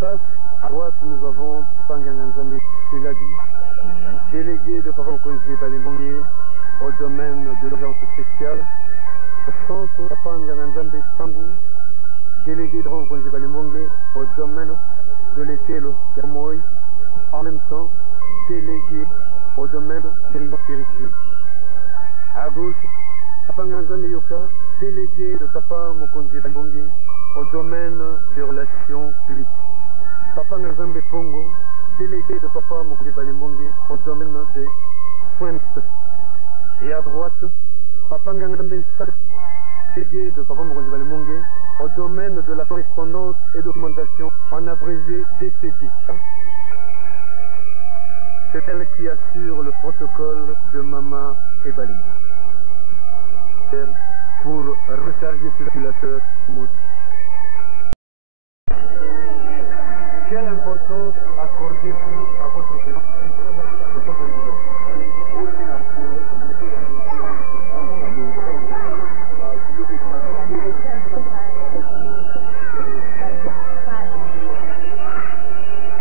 face, à droite, nous avons Panganganzambe Seladi, délégué de Papa Mokonzi Balembongue au domaine de l'urgence spéciale. Au centre, Panganganzambe Sambou, délégué de Papa Mokonzi Balembongue au domaine de l'ételo Yamoy, en même temps délégué au domaine de l'spirituel. À gauche, Papa Nganzambe Yoka, délégué de Papa Mokonzi Balembongue au domaine des relations publiques. Papa Nganzambe Pongo, délégué de Papa Mokonzi Balembongue au domaine des soins. Et à droite, Papa Nganzambe Sak, délégué de Papa Mokonzi Balembongue au domaine de la correspondance et documentation, en abrégé DCD. C'est elle qui assure le protocole de Mama et Balembongue. Pour recharger ce circulateur moto. Quelle importance accordez-vous à votre séance?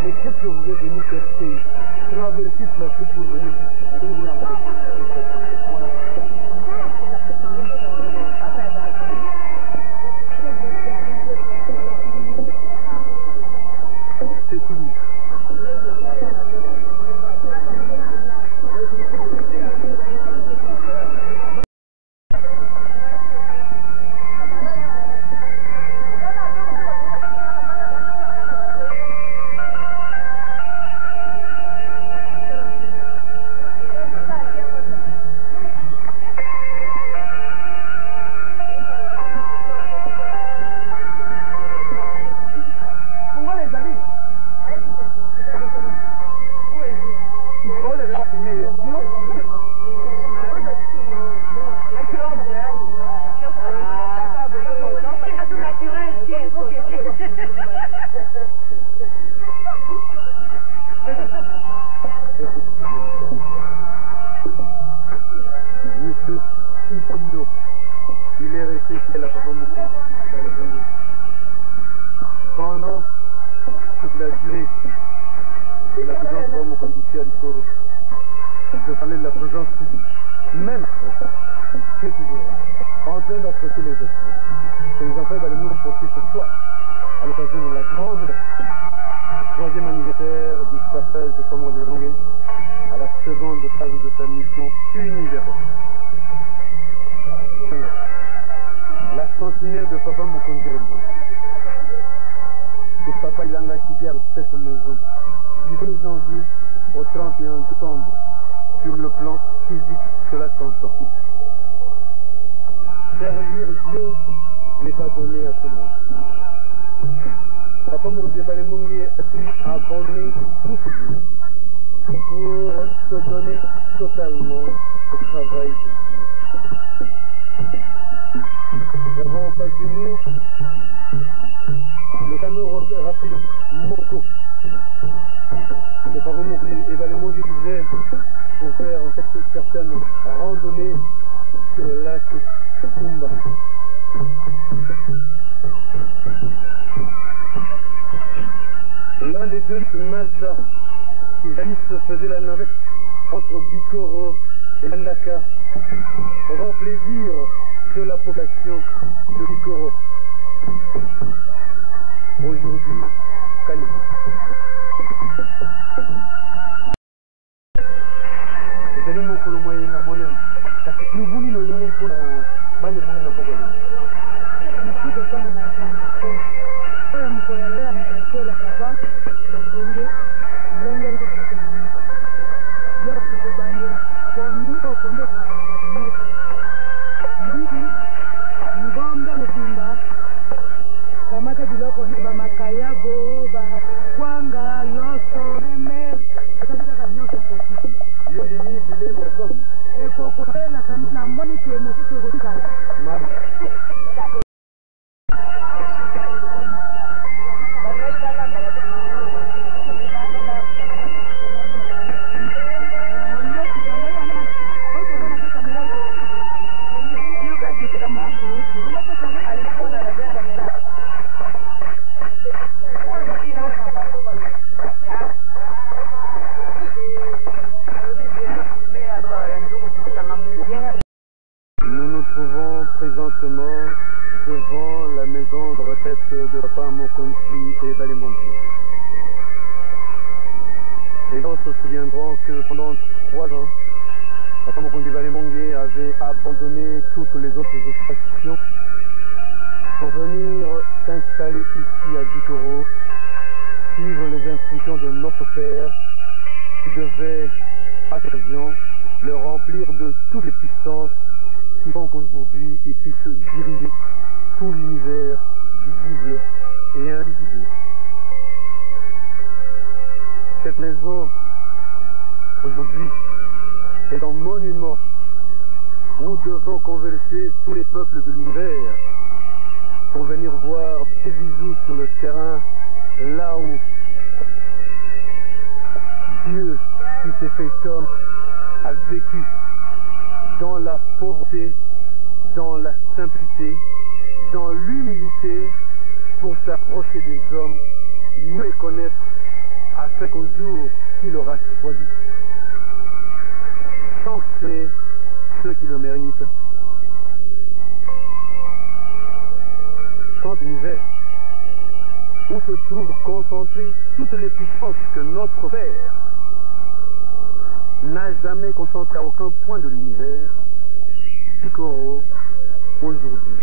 Mais qu'est-ce que vous êtes venu tester ici? Traverser l'Afrique pour venir c'est tout. Il est resté chez la Papa Mokonzi. Pendant toute la durée de la présence de Papa Mokonzi à Likoro, je parlais de la présence publique. Même qui est toujours là, en train d'approcher les enfants. Et les enfants vont nous porter ce soir, à l'occasion de la grande 3e anniversaire du passage de Papa Mokonzi à la seconde phase de sa mission universelle. La sentinelle de Papa Mokonzi. C'est Papa Ilanga qui garde cette maison du 1er janvier au 31 décembre. Sur le plan physique, cela s'entend. Servir Dieu n'est pas donné à tout le monde. Papa Mokonzi Balembongue a pu abandonner tout ce Dieu pour se donner totalement au travail de Dieu. Nous avons en face de nous le camion rapide Moko. Le Papa Mokonzi Balembongue disait pour faire en fait certaines randonnées sur le lac Kumba. L'un des deux Mazda qui jadis faisait la navette entre Bikoro et Mandaka au grand plaisir de la population de Bikoro. Aujourd'hui, Kali. C'est un mot que l'on moyen à mon âme. Parce que nous voulons nous donner pour la de Kamata biloko ba makayabo souviendront que pendant 3 ans, Papa Mokonzi Balemongé avait abandonné toutes les autres occupations pour venir s'installer ici à Bikoro, suivre les instructions de notre père qui devait, à cette occasion, le remplir de toutes les puissances qui font qu'aujourd'hui il puisse diriger tout l'univers visible et invisible. Cette maison, aujourd'hui, est un monument où devons converser tous les peuples de l'univers pour venir voir des bisous sur le terrain, là où Dieu, qui s'est fait homme, a vécu dans la pauvreté, dans la simplicité, dans l'humilité, pour s'approcher des hommes, mieux les connaître, afin qu'au jour qu'il aura choisi, sanctionner ceux qui le méritent. Quand l'univers, où se trouvent concentrées toutes les puissances que notre Père n'a jamais concentré à aucun point de l'univers, Bikoro, aujourd'hui,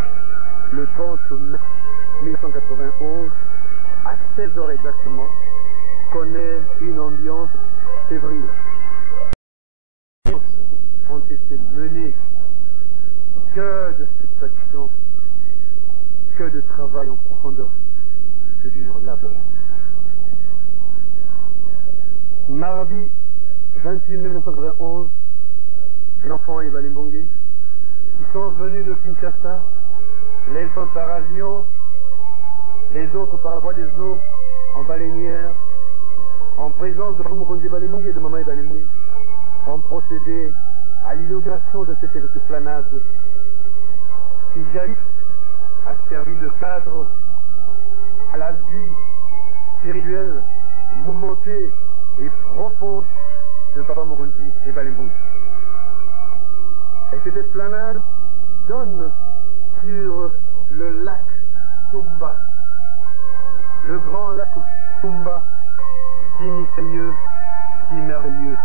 le 30 mai 1991, à 16h exactement, connaît une ambiance fébrile. Ont été menées, que de satisfaction, que de travail en profondeur, que dur labeur. Mardi 28 mai 1991, l'enfant et Balemongé, qui sont venus de Kinshasa, les uns par avion, les autres par la voie des eaux, en baleinière, en présence de Papa Mokonzi Balemongé et de Maman Balemongé, ont procédé à l'inauguration de cette esplanade qui jadis a servi de cadre à la vie spirituelle, mouvementée et profonde de Papa Mokonzi et Balemongé. Et cette esplanade donne sur le lac Tumba, le grand lac Tumba, si mystérieux, si merveilleux.